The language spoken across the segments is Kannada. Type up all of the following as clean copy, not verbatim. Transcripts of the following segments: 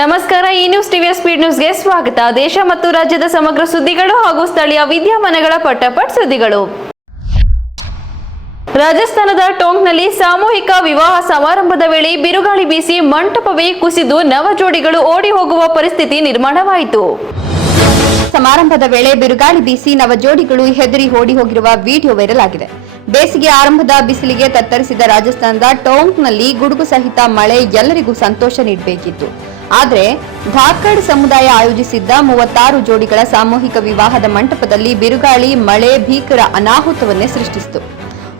ನಮಸ್ಕಾರ, ಈ ನ್ಯೂಸ್ ಟಿವಿಯ ಸ್ಪೀಡ್ ನ್ಯೂಸ್ಗೆ ಸ್ವಾಗತ. ದೇಶ ಮತ್ತು ರಾಜ್ಯದ ಸಮಗ್ರ ಸುದ್ದಿಗಳು ಹಾಗೂ ಸ್ಥಳೀಯ ವಿದ್ಯಮಾನಗಳ ಪಟ್ಟಾಪಟ್ ಸುದ್ದಿಗಳು. ರಾಜಸ್ಥಾನದ ಟೋಂಕ್ನಲ್ಲಿ ಸಾಮೂಹಿಕ ವಿವಾಹ ಸಮಾರಂಭದ ವೇಳೆ ಬಿರುಗಾಳಿ ಬೀಸಿ ಮಂಟಪವೇ ಕುಸಿದು ನವ ಜೋಡಿಗಳು ಓಡಿ ಹೋಗುವ ಪರಿಸ್ಥಿತಿ ನಿರ್ಮಾಣವಾಯಿತು. ಸಮಾರಂಭದ ವೇಳೆ ಬಿರುಗಾಳಿ ಬೀಸಿ ನವ ಜೋಡಿಗಳು ಹೆದರಿ ಓಡಿ ಹೋಗಿರುವ ವಿಡಿಯೋ ವೈರಲ್ ಆಗಿದೆ. ಬೇಸಿಗೆ ಆರಂಭದ ಬಿಸಿಲಿಗೆ ತತ್ತರಿಸಿದ ರಾಜಸ್ಥಾನದ ಟೋಂಕ್ನಲ್ಲಿ ಗುಡುಗು ಸಹಿತ ಮಳೆ ಎಲ್ಲರಿಗೂ ಸಂತೋಷ ನೀಡಬೇಕಿತ್ತು. ಆದರೆ ಧಾಕಡ್ ಸಮುದಾಯ ಆಯೋಜಿಸಿದ್ದ 36 ಜೋಡಿಗಳ ಸಾಮೂಹಿಕ ವಿವಾಹದ ಮಂಟಪದಲ್ಲಿ ಬಿರುಗಾಳಿ ಮಳೆ ಭೀಕರ ಅನಾಹುತವನ್ನೇ ಸೃಷ್ಟಿಸಿತು.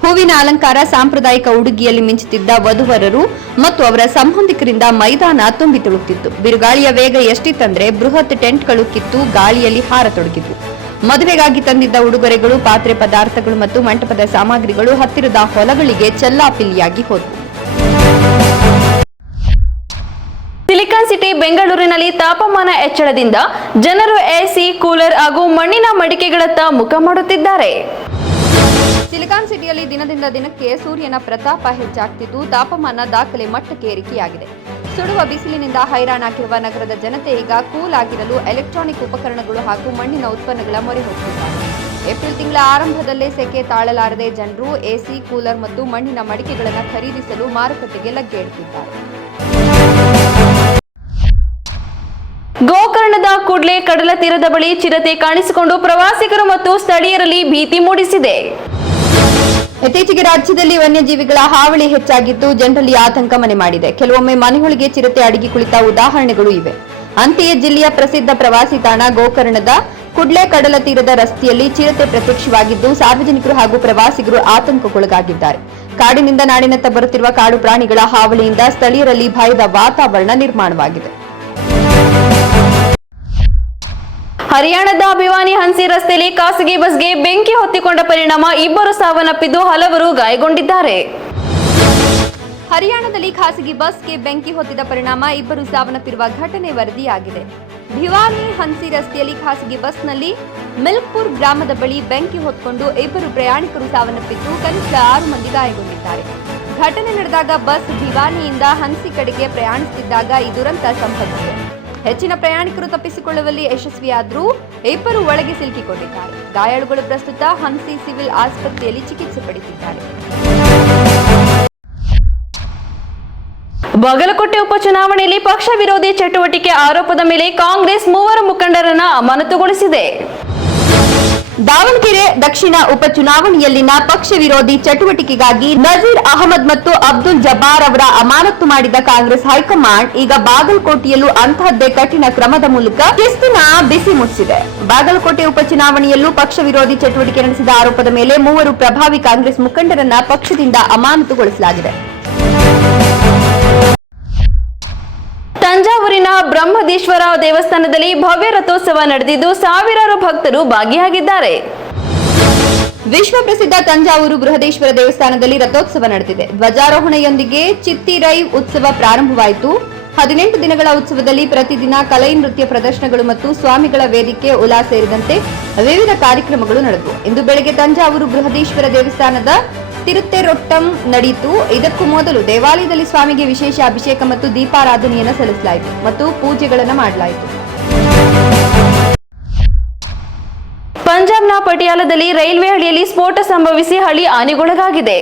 ಹೂವಿನ ಅಲಂಕಾರ, ಸಾಂಪ್ರದಾಯಿಕ ಉಡುಗೆಯಲ್ಲಿ ಮಿಂಚುತ್ತಿದ್ದ ವಧುವರರು ಮತ್ತು ಅವರ ಸಂಬಂಧಿಕರಿಂದ ಮೈದಾನ ತುಂಬಿ ತುಳುಕ್ತಿತ್ತು. ಬಿರುಗಾಳಿಯ ವೇಗ ಎಷ್ಟಿತ್ತಂದ್ರೆ ಬೃಹತ್ ಟೆಂಟ್ಗಳು ಕಿತ್ತು ಗಾಳಿಯಲ್ಲಿ ಹಾರತೊಡಗಿದ್ವು. ಮದುವೆಗಾಗಿ ತಂದಿದ್ದ ಉಡುಗೊರೆಗಳು, ಪಾತ್ರೆ ಪದಾರ್ಥಗಳು ಮತ್ತು ಮಂಟಪದ ಸಾಮಗ್ರಿಗಳು ಹತ್ತಿರದ ಹೊಲಗಳಿಗೆ ಚೆಲ್ಲಾಪಿಲ್ಲಿಯಾಗಿ ಹೋದವು. ಸಿಲಿಕಾನ್ ಸಿಟಿ ಬೆಂಗಳೂರಿನಲ್ಲಿ ತಾಪಮಾನ ಹೆಚ್ಚಳದಿಂದ ಜನರು ಎಸಿ, ಕೂಲರ್ ಹಾಗೂ ಮಣ್ಣಿನ ಮಡಿಕೆಗಳತ್ತ ಮುಖ ಮಾಡುತ್ತಿದ್ದಾರೆ. ಸಿಲಿಕಾನ್ ಸಿಟಿಯಲ್ಲಿ ದಿನದಿಂದ ದಿನಕ್ಕೆ ಸೂರ್ಯನ ಪ್ರತಾಪ ಹೆಚ್ಚಾಗ್ತಿದ್ದು ತಾಪಮಾನ ದಾಖಲೆ ಮಟ್ಟಕ್ಕೆ ಏರಿಕೆಯಾಗಿದೆ. ಸುಡುವ ಬಿಸಿಲಿನಿಂದ ಹೈರಾಣಾಗಿರುವ ನಗರದ ಜನತೆ ಈಗ ಕೂಲ್ ಆಗಿರಲು ಎಲೆಕ್ಟ್ರಾನಿಕ್ ಉಪಕರಣಗಳು ಹಾಗೂ ಮಣ್ಣಿನ ಉತ್ಪನ್ನಗಳ ಮೊರೆ ಹೋಗುತ್ತಿದ್ದಾರೆ. ಏಪ್ರಿಲ್ ತಿಂಗಳ ಆರಂಭದಲ್ಲೇ ಸೆಕೆ ತಾಳಲಾರದೆ ಜನರು ಎಸಿ, ಕೂಲರ್ ಮತ್ತು ಮಣ್ಣಿನ ಮಡಿಕೆಗಳನ್ನು ಖರೀದಿಸಲು ಮಾರುಕಟ್ಟೆಗೆ ಲಗ್ಗೆ ಇಡುತ್ತಿದ್ದಾರೆ. ಗೋಕರ್ಣದ ಕುಡ್ಲೆ ಕಡಲ ತೀರದ ಬಳಿ ಚಿರತೆ ಕಾಣಿಸಿಕೊಂಡು ಪ್ರವಾಸಿಗರು ಮತ್ತು ಸ್ಥಳೀಯರಲ್ಲಿ ಭೀತಿ ಮೂಡಿಸಿದೆ. ಇತ್ತೀಚೆಗೆ ರಾಜ್ಯದಲ್ಲಿ ವನ್ಯಜೀವಿಗಳ ಹಾವಳಿ ಹೆಚ್ಚಾಗಿದ್ದು ಜನರಲ್ಲಿ ಆತಂಕ ಮನೆ ಮಾಡಿದೆ. ಕೆಲವೊಮ್ಮೆ ಮನೆಯೊಳಗೆ ಚಿರತೆ ಅಡಗಿ ಕುಳಿತ ಉದಾಹರಣೆಗಳು ಇವೆ. ಅಂತೆಯೇ ಜಿಲ್ಲೆಯ ಪ್ರಸಿದ್ಧ ಪ್ರವಾಸಿ ತಾಣ ಗೋಕರ್ಣದ ಕುಡ್ಲೆ ಕಡಲ ತೀರದ ರಸ್ತೆಯಲ್ಲಿ ಚಿರತೆ ಪ್ರತ್ಯಕ್ಷವಾಗಿದ್ದು ಸಾರ್ವಜನಿಕರು ಹಾಗೂ ಪ್ರವಾಸಿಗರು ಆತಂಕಕ್ಕೊಳಗಾಗಿದ್ದಾರೆ. ಕಾಡಿನಿಂದ ನಾಡಿನತ್ತ ಬರುತ್ತಿರುವ ಕಾಡು ಪ್ರಾಣಿಗಳ ಹಾವಳಿಯಿಂದ ಸ್ಥಳೀಯರಲ್ಲಿ ಭಯದ ವಾತಾವರಣ ನಿರ್ಮಾಣವಾಗಿದೆ. ಹರಿಯಾಣದ ಭಿವಾನಿ ಹನ್ಸಿ ರಸ್ತೆಯಲ್ಲಿ ಖಾಸಗಿ ಬಸ್ಗೆ ಬೆಂಕಿ ಹೊತ್ತಿಕೊಂಡ ಪರಿಣಾಮ ಇಬ್ಬರು ಸಾವನ್ನಪ್ಪಿದ್ದು ಹಲವರು ಗಾಯಗೊಂಡಿದ್ದಾರೆ. ಹರಿಯಾಣದಲ್ಲಿ ಖಾಸಗಿ ಬಸ್ಗೆ ಬೆಂಕಿ ಹೊತ್ತಿದ ಪರಿಣಾಮ ಇಬ್ಬರು ಸಾವನ್ನಪ್ಪಿರುವ ಘಟನೆ ವರದಿಯಾಗಿದೆ. ಭಿವಾನಿ ಹನ್ಸಿ ರಸ್ತೆಯಲ್ಲಿ ಖಾಸಗಿ ಬಸ್ನಲ್ಲಿ ಮಿಲ್ಕ್ಪುರ್ ಗ್ರಾಮದ ಬಳಿ ಬೆಂಕಿ ಹೊತ್ಕೊಂಡು ಇಬ್ಬರು ಪ್ರಯಾಣಿಕರು ಸಾವನ್ನಪ್ಪಿದ್ದು ಕನಿಷ್ಠ 6 ಮಂದಿ ಗಾಯಗೊಂಡಿದ್ದಾರೆ. ಘಟನೆ ನಡೆದಾಗ ಬಸ್ ಭಿವಾನಿಯಿಂದ ಹನ್ಸಿ ಕಡೆಗೆ ಪ್ರಯಾಣಿಸುತ್ತಿದ್ದಾಗ ಈ ದುರಂತ ಸಂಭವಿಸಿದೆ. ಹೆಚ್ಚಿನ ಪ್ರಯಾಣಿಕರು ತಪ್ಪಿಸಿಕೊಳ್ಳುವಲ್ಲಿ ಯಶಸ್ವಿಯಾದರೂ ಇಬ್ಬರು ಒಳಗೆ ಸಿಲುಕಿಕೊಂಡಿದ್ದಾರೆ. ಗಾಯಾಳುಗಳು ಪ್ರಸ್ತುತ ಹನ್ಸಿ ಸಿವಿಲ್ ಆಸ್ಪತ್ರೆಯಲ್ಲಿ ಚಿಕಿತ್ಸೆ ಪಡೆದಿದ್ದಾರೆ. ಬಾಗಲಕೋಟೆ ಉಪಚುನಾವಣೆಯಲ್ಲಿ ಪಕ್ಷ ವಿರೋಧಿ ಚಟುವಟಿಕೆ ಆರೋಪದ ಮೇಲೆ ಕಾಂಗ್ರೆಸ್ 3 ಮುಖಂಡರನ್ನ ಅಮಾನತುಗೊಳಿಸಿದೆ. ದಾವಣಗೆರೆ ದಕ್ಷಿಣ ಉಪಚುನಾವಣೆಯಲ್ಲಿನ ಪಕ್ಷ ವಿರೋಧಿ ಚಟುವಟಿಕೆಗಾಗಿ ನಜೀರ್ ಅಹಮದ್ ಮತ್ತು ಅಬ್ದುಲ್ ಜಬ್ಬಾರ್ ಅವರ ಅಮಾನತು ಮಾಡಿದ ಕಾಂಗ್ರೆಸ್ ಹೈಕಮಾಂಡ್ ಈಗ ಬಾಗಲಕೋಟೆಯಲ್ಲೂ ಅಂತಹದ್ದೇ ಕಠಿಣ ಕ್ರಮದ ಮೂಲಕ ಶಿಸ್ತಿನ ಬಿಸಿ ಮುಚ್ಚಿದೆ. ಬಾಗಲಕೋಟೆ ಉಪಚುನಾವಣೆಯಲ್ಲೂ ಪಕ್ಷ ವಿರೋಧಿ ಚಟುವಟಿಕೆ ನಡೆಸಿದ ಆರೋಪದ ಮೇಲೆ 3 ಪ್ರಭಾವಿ ಕಾಂಗ್ರೆಸ್ ಮುಖಂಡರನ್ನ ಪಕ್ಷದಿಂದ ಅಮಾನತುಗೊಳಿಸಲಾಗಿದೆ. ತಂಜಾವೂರಿನ ಬ್ರಹ್ಮದೇಶ್ವರ ದೇವಸ್ಥಾನದಲ್ಲಿ ಭವ್ಯ ರಥೋತ್ಸವ ನಡೆದಿದ್ದು ಸಾವಿರಾರು ಭಕ್ತರು ಭಾಗಿಯಾಗಿದ್ದಾರೆ. ವಿಶ್ವ ಪ್ರಸಿದ್ಧ ತಂಜಾವೂರು ಬೃಹದೇಶ್ವರ ದೇವಸ್ಥಾನದಲ್ಲಿ ರಥೋತ್ಸವ ನಡೆದಿದೆ. ಧ್ವಜಾರೋಹಣೆಯೊಂದಿಗೆ ಚಿತ್ತಿರೈವ್ ಉತ್ಸವ ಪ್ರಾರಂಭವಾಯಿತು. 18 ದಿನಗಳ ಉತ್ಸವದಲ್ಲಿ ಪ್ರತಿದಿನ ಕಲೈ ನೃತ್ಯ ಪ್ರದರ್ಶನಗಳು ಮತ್ತು ಸ್ವಾಮಿಗಳ ವೇದಿಕೆ ಉಲಾ ಸೇರಿದಂತೆ ವಿವಿಧ ಕಾರ್ಯಕ್ರಮಗಳು ನಡೆದವು. ಇಂದು ಬೆಳಗ್ಗೆ ತಂಜಾವೂರು ಬೃಹದೇಶ್ವರ ದೇವಸ್ಥಾನದ ತಿರುತೆರೊಟ್ಟಂ ನಡೆಯಿತು. ಇದಕ್ಕೂ ಮೊದಲು ದೇವಾಲಯದಲ್ಲಿ ಸ್ವಾಮಿಗೆ ವಿಶೇಷ ಅಭಿಷೇಕ ಮತ್ತು ದೀಪಾರಾಧನೆಯನ್ನು ಸಲ್ಲಿಸಲಾಯಿತು ಮತ್ತು ಪೂಜೆಗಳನ್ನು ಮಾಡಲಾಯಿತು. ಪಂಜಾಬ್ನ ಪಟಿಯಾಲದಲ್ಲಿ ರೈಲ್ವೆ ಹಳಿಯಲ್ಲಿ ಸ್ಫೋಟ ಸಂಭವಿಸಿ ಹಳಿ ಹಾನಿಗೊಳಗಾಗಿದೆ.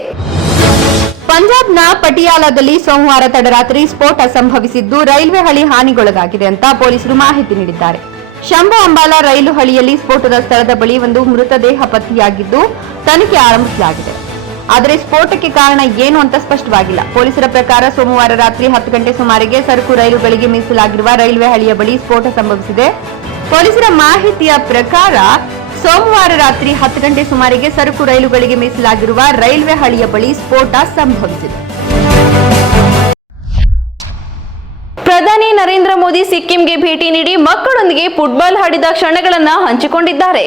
ಪಂಜಾಬ್ನ ಪಟಿಯಾಲದಲ್ಲಿ ಸೋಮವಾರ ತಡರಾತ್ರಿ ಸ್ಫೋಟ ಸಂಭವಿಸಿದ್ದು ರೈಲ್ವೆ ಹಳಿ ಹಾನಿಗೊಳಗಾಗಿದೆ ಅಂತ ಪೊಲೀಸರು ಮಾಹಿತಿ ನೀಡಿದ್ದಾರೆ. ಶಂಭು ಅಂಬಾಲಾ ರೈಲು ಹಳಿಯಲ್ಲಿ ಸ್ಫೋಟದ ಸ್ಥಳದ ಬಳಿ ಒಂದು ಮೃತದೇಹ ಪತ್ತೆಯಾಗಿದ್ದು ತನಿಖೆ ಆರಂಭಿಸಲಾಗಿದೆ. ಆದರೆ ಸ್ಫೋಟಕ್ಕೆ ಕಾರಣ ಏನು ಅಂತ ಸ್ಪಷ್ಟವಾಗಿಲ್ಲ. ಪೊಲೀಸರ ಪ್ರಕಾರ ಸೋಮವಾರ ರಾತ್ರಿ 10 ಗಂಟೆ ಸುಮಾರಿಗೆ ಸರಕು ರೈಲುಗಳಿಗೆ ಮೀಸಲಾಗಿರುವ ರೈಲ್ವೆ ಹಳಿಯ ಬಳಿ ಸ್ಫೋಟ ಸಂಭವಿಸಿದೆ. ಪೊಲೀಸರ ಮಾಹಿತಿಯ ಪ್ರಕಾರ ಸೋಮವಾರ ರಾತ್ರಿ 10 ಗಂಟೆ ಸುಮಾರಿಗೆ ಸರಕು ರೈಲುಗಳಿಗೆ ಮೀಸಲಾಗಿರುವ ರೈಲ್ವೆ ಹಳಿಯ ಬಳಿ ಸ್ಫೋಟ ಸಂಭವಿಸಿದೆ. ಪ್ರಧಾನಿ ನರೇಂದ್ರ ಮೋದಿ ಸಿಕ್ಕಿಂಗೆ ಭೇಟಿ ನೀಡಿ ಮಕ್ಕಳೊಂದಿಗೆ ಫುಟ್ಬಾಲ್ ಆಡಿದ ಕ್ಷಣಗಳನ್ನು ಹಂಚಿಕೊಂಡಿದ್ದಾರೆ.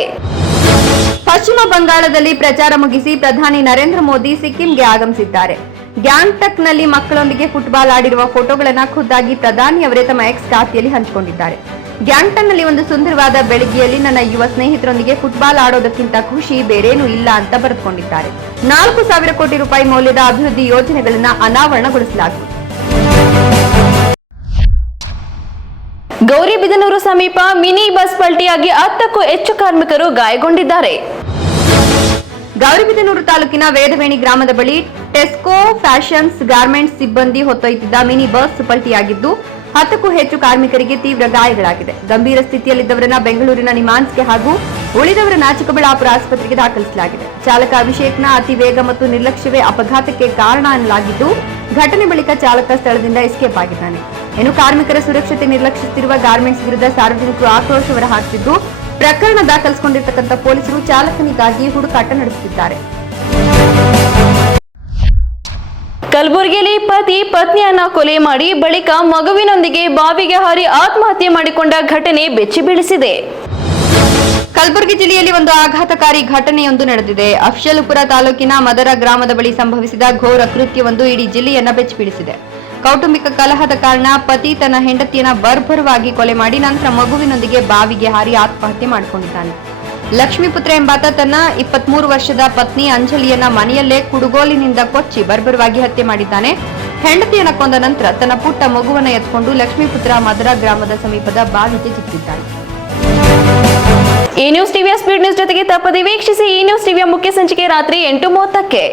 ಪಶ್ಚಿಮ ಬಂಗಾಳದಲ್ಲಿ ಪ್ರಚಾರ ಮುಗಿಸಿ ಪ್ರಧಾನಿ ನರೇಂದ್ರ ಮೋದಿ ಸಿಕ್ಕಿಂಗೆ ಆಗಮಿಸಿದ್ದಾರೆ. ಗ್ಯಾಂಗ್ಟಕ್ನಲ್ಲಿ ಮಕ್ಕಳೊಂದಿಗೆ ಫುಟ್ಬಾಲ್ ಆಡಿರುವ ಫೋಟೋಗಳನ್ನು ಖುದ್ದಾಗಿ ಪ್ರಧಾನಿ ಅವರೇ ತಮ್ಮ ಎಕ್ಸ್ ಖಾತೆಯಲ್ಲಿ ಹಂಚಿಕೊಂಡಿದ್ದಾರೆ. ಗ್ಯಾಂಗ್ಟನ್ನಲ್ಲಿ ಒಂದು ಸುಂದರವಾದ ಬೆಳಗ್ಗೆಯಲ್ಲಿ ನನ್ನ ಯುವ ಸ್ನೇಹಿತರೊಂದಿಗೆ ಫುಟ್ಬಾಲ್ ಆಡೋದಕ್ಕಿಂತ ಖುಷಿ ಬೇರೇನೂ ಇಲ್ಲ ಅಂತ ಬರೆದುಕೊಂಡಿದ್ದಾರೆ. 4,000 ಕೋಟಿ ರೂಪಾಯಿ ಮೌಲ್ಯದ ಅಭಿವೃದ್ಧಿ ಯೋಜನೆಗಳನ್ನು ಅನಾವರಣಗೊಳಿಸಲಾಗುವುದು. ಗೌರಿಬಿದನೂರು ಸಮೀಪ ಮಿನಿ ಬಸ್ ಪಲ್ಟಿಯಾಗಿ 10ಕ್ಕೂ ಹೆಚ್ಚು ಕಾರ್ಮಿಕರು ಗಾಯಗೊಂಡಿದ್ದಾರೆ. ಗೌರಿಬಿದನೂರು ತಾಲೂಕಿನ ವೇದವೇಣಿ ಗ್ರಾಮದ ಬಳಿ ಟೆಸ್ಕೋ ಫ್ಯಾಷನ್ಸ್ ಗಾರ್ಮೆಂಟ್ಸ್ ಸಿಬ್ಬಂದಿ ಹೊತ್ತೊಯ್ತಿದ್ದ ಮಿನಿ ಬಸ್ ಪಲ್ಟಿಯಾಗಿದ್ದು 10ಕ್ಕೂ ಹೆಚ್ಚು ಕಾರ್ಮಿಕರಿಗೆ ತೀವ್ರ ಗಾಯಗಳಾಗಿದೆ. ಗಂಭೀರ ಸ್ಥಿತಿಯಲ್ಲಿದ್ದವರನ್ನ ಬೆಂಗಳೂರಿನ ನಿಮಾನ್ಸ್ಗೆ ಹಾಗೂ ಉಳಿದವರನ್ನ ಚಿಕ್ಕಬಳ್ಳಾಪುರ ಆಸ್ಪತ್ರೆಗೆ ದಾಖಲಿಸಲಾಗಿದೆ. ಚಾಲಕ ಅಭಿಷೇಕ್ನ ಅತಿ ವೇಗ ಮತ್ತು ನಿರ್ಲಕ್ಷ್ಯವೇ ಅಪಘಾತಕ್ಕೆ ಕಾರಣ ಎನ್ನಲಾಗಿದ್ದು, ಘಟನೆ ಬಳಿಕ ಚಾಲಕ ಸ್ಥಳದಿಂದ ಎಸ್ಕೇಪ್ ಆಗಿದ್ದಾನೆ. ಇನ್ನು ಕಾರ್ಮಿಕರ ಸುರಕ್ಷತೆ ನಿರ್ಲಕ್ಷಿಸುತ್ತಿರುವ ಗಾರ್ಮೆಂಟ್ಸ್ ವಿರುದ್ಧ ಸಾರ್ವಜನಿಕರು ಆಕ್ರೋಶ ಹೊರಹಾಕುತ್ತಿದ್ದು, ಪ್ರಕರಣ ದಾಖಲಿಸಿಕೊಂಡಿರ್ತಕ್ಕಂಥ ಪೊಲೀಸರು ಚಾಲಕನಿಗಾಗಿ ಹುಡುಕಾಟ ನಡೆಸುತ್ತಿದ್ದಾರೆ. ಕಲಬುರಗಿಯಲ್ಲಿ ಪತಿ ಪತ್ನಿಯನ್ನ ಕೊಲೆ ಮಾಡಿ ಬಳಿಕ ಮಗುವಿನೊಂದಿಗೆ ಬಾವಿಗೆ ಹಾರಿ ಆತ್ಮಹತ್ಯೆ ಮಾಡಿಕೊಂಡ ಘಟನೆ ಬೆಚ್ಚಿ ಬೀಳಿಸಿದೆ. ಕಲಬುರಗಿ ಜಿಲ್ಲೆಯಲ್ಲಿ ಒಂದು ಆಘಾತಕಾರಿ ಘಟನೆಯೊಂದು ನಡೆದಿದೆ. ಅಫ್ಜಲಪುರ ತಾಲೂಕಿನ ಮದರ ಗ್ರಾಮದ ಬಳಿ ಸಂಭವಿಸಿದ ಘೋರ ಕೃತ್ಯವೊಂದು ಇಡೀ ಜಿಲ್ಲೆಯನ್ನ ಬೆಚ್ಚಿಬೀಳಿಸಿದೆ. ಕೌಟುಂಬಿಕ ಕಲಹದ ಕಾರಣ ಪತಿ ತನ್ನ ಹೆಂಡತಿಯನ್ನ ಬರ್ಬರವಾಗಿ ಕೊಲೆ ಮಾಡಿ ನಂತರ ಮಗುವಿನೊಂದಿಗೆ ಬಾವಿಗೆ ಹಾರಿ ಆತ್ಮಹತ್ಯೆ ಮಾಡಿಕೊಂಡಿದ್ದಾನೆ. ಲಕ್ಷ್ಮೀಪುತ್ರ ಎಂಬಾತ ತನ್ನ 23 ವರ್ಷದ ಪತ್ನಿ ಅಂಜಲಿಯನ್ನ ಮನೆಯಲ್ಲೇ ಕುಡುಗೋಲಿನಿಂದ ಕೊಚ್ಚಿ ಬರ್ಬರವಾಗಿ ಹತ್ಯೆ ಮಾಡಿದ್ದಾನೆ. ಹೆಂಡತಿಯನ್ನ ಕೊಂದ ನಂತರ ತನ್ನ ಪುಟ್ಟ ಮಗುವನ್ನ ಎತ್ಕೊಂಡು ಲಕ್ಷ್ಮೀಪುತ್ರ ಮದರ ಗ್ರಾಮದ ಸಮೀಪದ ಬಾವಿಗೆ ಜಿಟ್ಟಿದ್ದಾನೆ. ಈ ನ್ಯೂಸ್ ಟಿವಿಯ ಸ್ಪೀಡ್ ನ್ಯೂಸ್ ಜೊತೆಗೆ ತಪ್ಪದೆ ವೀಕ್ಷಿಸಿ. ಈ ನ್ಯೂಸ್ ಟಿವಿಯ ಮುಖ್ಯ ಸಂಚಿಕೆ ರಾತ್ರಿ 8:30ಕ್ಕೆ.